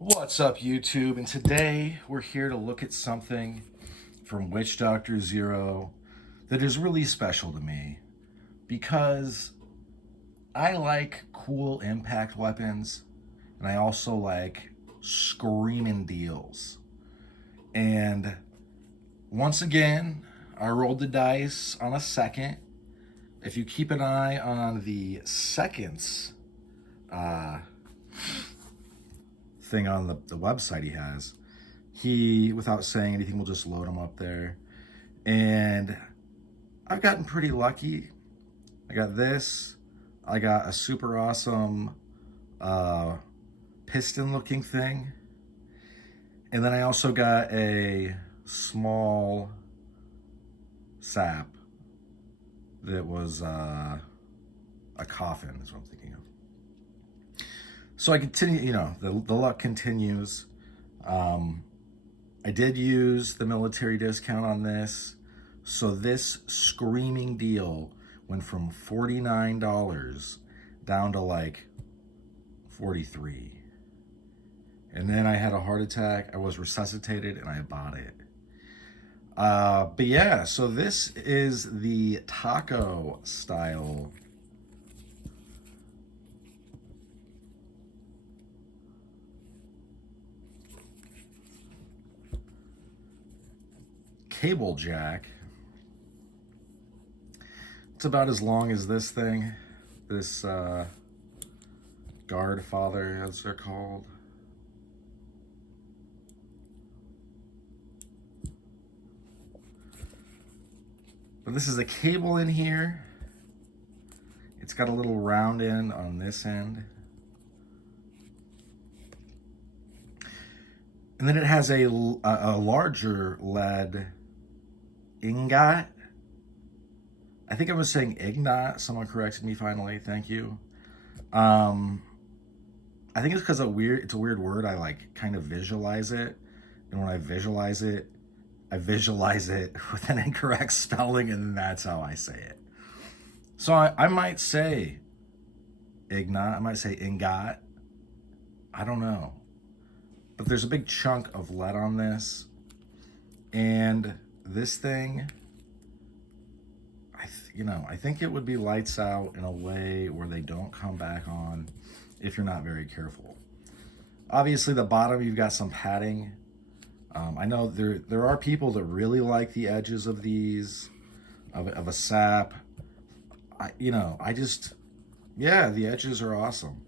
What's up, YouTube? And today we're here to look at something from Witchdoctor Zero that is really special to me because I like cool impact weapons and I also like screaming deals. And once again, I rolled the dice on a second. If you keep an eye on the seconds thing on the website he, without saying anything, will just load them up there. And I've gotten pretty lucky. I got this. I got a super awesome piston looking thing. And then I also got a small sap that was a coffin, is what I'm thinking of. So I continue, the luck continues. I did use the military discount on this. So this screaming deal went from $49 down to like $43. And then I had a heart attack. I was resuscitated and I bought it. But yeah, so this is the taco style cable jack. It's about as long as this thing, this guard father, as they're called. But this is a cable in here. It's got a little round end on this end. And then it has a larger lead ingot. I think I was saying ignat. Someone corrected me finally. Thank you. I think it's because it's a weird word. I like kind of visualize it. And when I visualize it with an incorrect spelling, and that's how I say it. So I might say ignat. I might say ingot. I don't know. But there's a big chunk of lead on this. And this thing, I think it would be lights out in a way where they don't come back on if you're not very careful. Obviously, the bottom, you've got some padding. I know there are people that really like the edges of these, of a sap. The edges are awesome.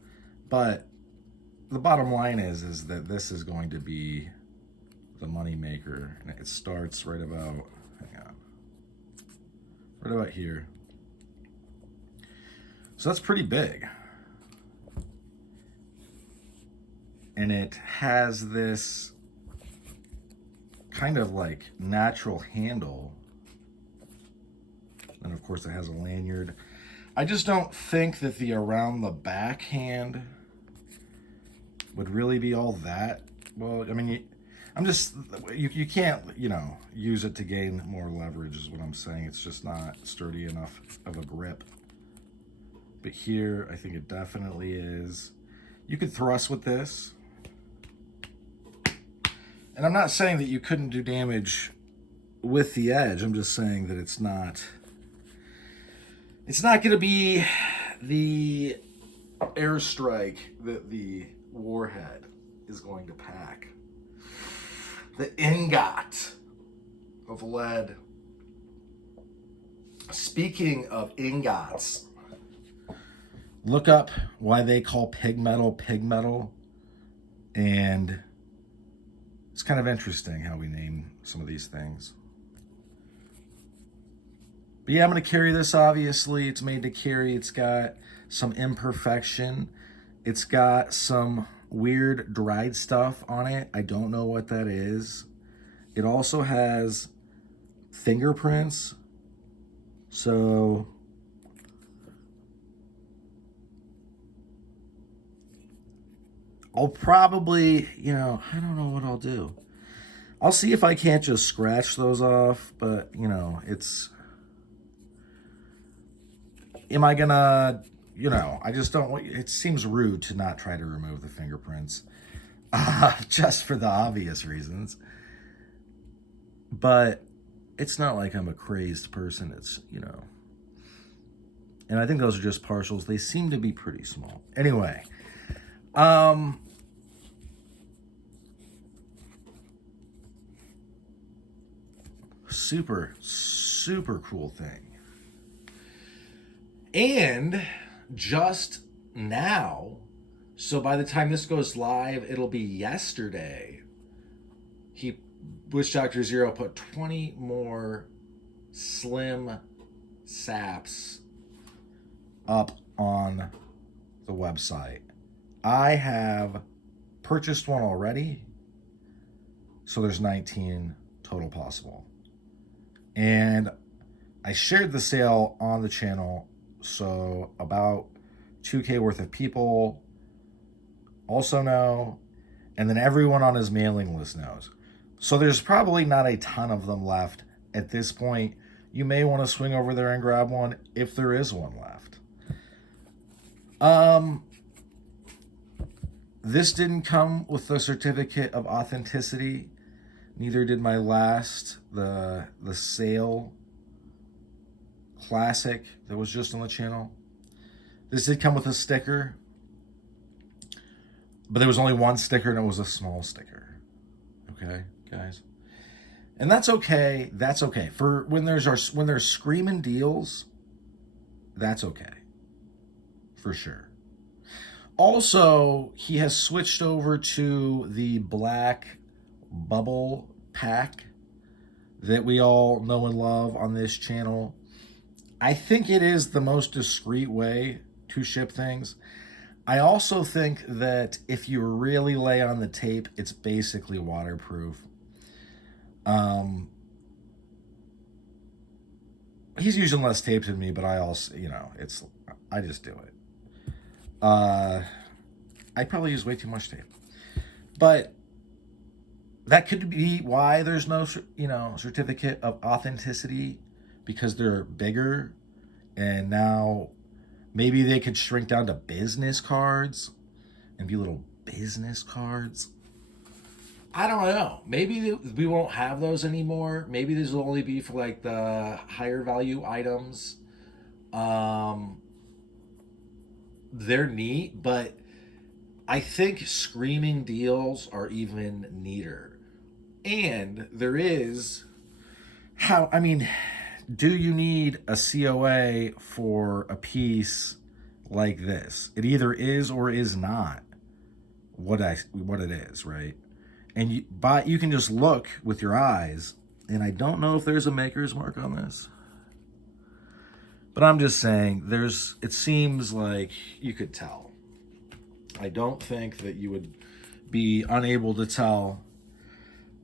But the bottom line is that this is going to be the money maker, and it starts right about, right about here. So that's pretty big. And it has this kind of like natural handle. And of course it has a lanyard. I just don't think that the around the back hand would really be all that. Well, I mean, you can't, use it to gain more leverage is what I'm saying. It's just not sturdy enough of a grip. But here, I think it definitely is. You could thrust with this. And I'm not saying that you couldn't do damage with the edge. I'm just saying that it's not going to be the airstrike that the warhead is going to pack. The ingot of lead. Speaking of ingots, look up why they call pig metal, and it's kind of interesting how we name some of these things. But yeah, I'm going to carry this, obviously. It's made to carry. It's got some imperfection. It's got some weird dried stuff on it. I don't know what that is. It also has fingerprints. So I'll probably, I don't know what I'll do. I'll see if I can't just scratch those off, but, am I gonna, I just don't, it seems rude to not try to remove the fingerprints. just for the obvious reasons. But it's not like I'm a crazed person. It's, and I think those are just partials. They seem to be pretty small. Anyway, super, super cool thing. And just now, so by the time this goes live, it'll be yesterday, Witchdoctor Zero put 20 more slim saps up on the website. I have purchased one already, so there's 19 total possible. And I shared the sale on the channel, so about 2K worth of people also know, and then everyone on his mailing list knows. So there's probably not a ton of them left at this point. You may want to swing over there and grab one if there is one left. This didn't come with the certificate of authenticity. Neither did my last, the sale classic that was just on the channel. This did come with a sticker, but there was only one sticker and it was a small sticker. Okay, guys? And that's okay. That's okay. For when there's screaming deals, that's okay. For sure. Also, he has switched over to the black bubble pack that we all know and love on this channel. I think it is the most discreet way to ship things. I also think that if you really lay on the tape, it's basically waterproof. He's using less tape than me, but I also, I just do it. I probably use way too much tape. But that could be why there's no, certificate of authenticity, because they're bigger, and now maybe they could shrink down to business cards and be little business cards. I don't know. Maybe we won't have those anymore. Maybe these will only be for like the higher value items. They're neat, but I think screaming deals are even neater. And there is do you need a COA for a piece like this? It either is or is not what it is, right? And you can just look with your eyes, and I don't know if there's a maker's mark on this, but I'm just saying it seems like you could tell. I don't think that you would be unable to tell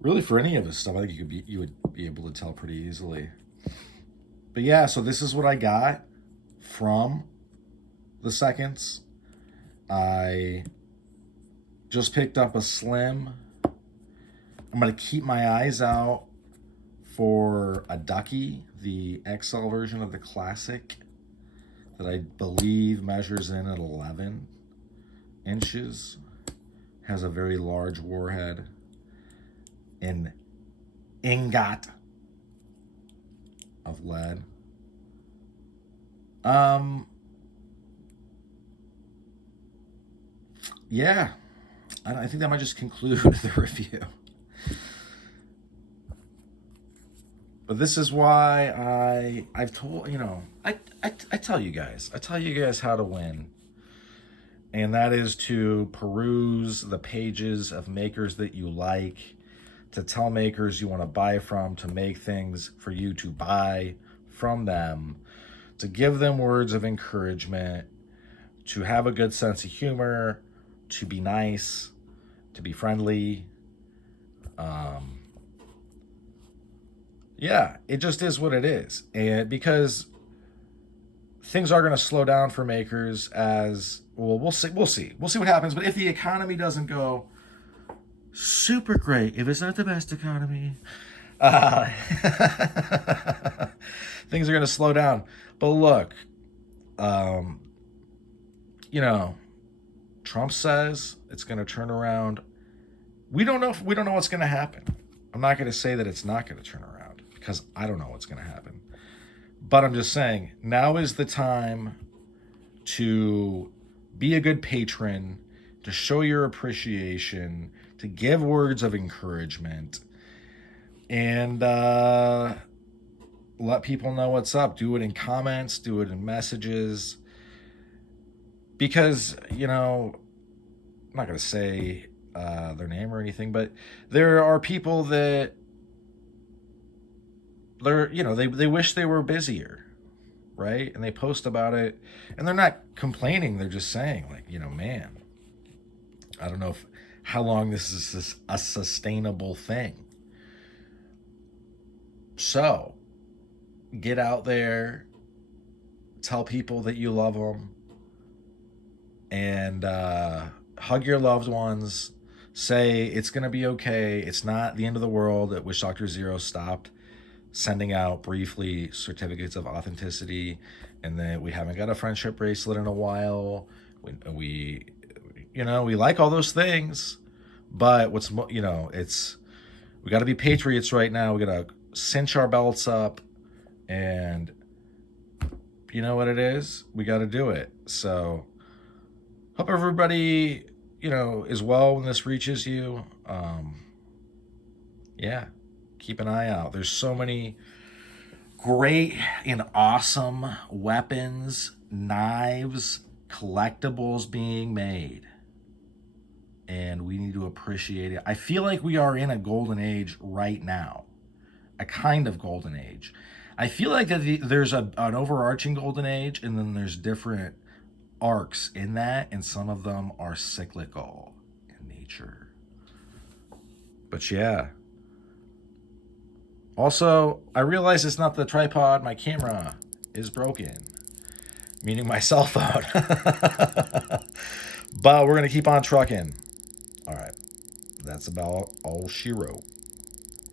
really for any of this stuff. I think you would be able to tell pretty easily. But yeah, so this is what I got from the seconds. I just picked up a slim. I'm going to keep my eyes out for a Ducky, the XL version of the classic, that I believe measures in at 11 inches. Has a very large warhead. An ingot of lead. Yeah, I think that might just conclude the review. But this is why I've told, I tell you guys how to win. And that is to peruse the pages of makers that you like, to tell makers you want to buy from, to make things for you to buy from them, to give them words of encouragement, to have a good sense of humor, to be nice, to be friendly. Yeah, it just is what it is. And because things are going to slow down for makers as, well, we'll see what happens. But if the economy doesn't go super great, if it's not the best economy, things are going to slow down. But look, Trump says it's going to turn around we don't know what's going to happen. I'm not going to say that it's not going to turn around because I don't know what's going to happen. But I'm just saying, now is the time to be a good patron, to show your appreciation, to give words of encouragement, and let people know what's up. Do it in comments, do it in messages. Because, you know, I'm not going to say their name or anything, but there are people that they wish they were busier, right? And they post about it, and they're not complaining. They're just saying, like, man, I don't know how long this is a sustainable thing. So get out there, tell people that you love them, and hug your loved ones. Say it's going to be okay. It's not the end of the world. That Witchdoctor Zero stopped sending out briefly certificates of authenticity, and that we haven't got a friendship bracelet in a while. We like all those things, but it's we got to be patriots right now. We got to cinch our belts up, and you know what it is? We got to do it. So hope everybody, is well when this reaches you. Yeah, keep an eye out. There's so many great and awesome weapons, knives, collectibles being made. And we need to appreciate it. I feel like we are in a golden age right now. A kind of golden age. I feel like that there's an overarching golden age, and then there's different arcs in that, and some of them are cyclical in nature. But yeah. Also, I realize it's not the tripod. My camera is broken, meaning my cell phone. But we're going to keep on trucking. All right. That's about all she wrote.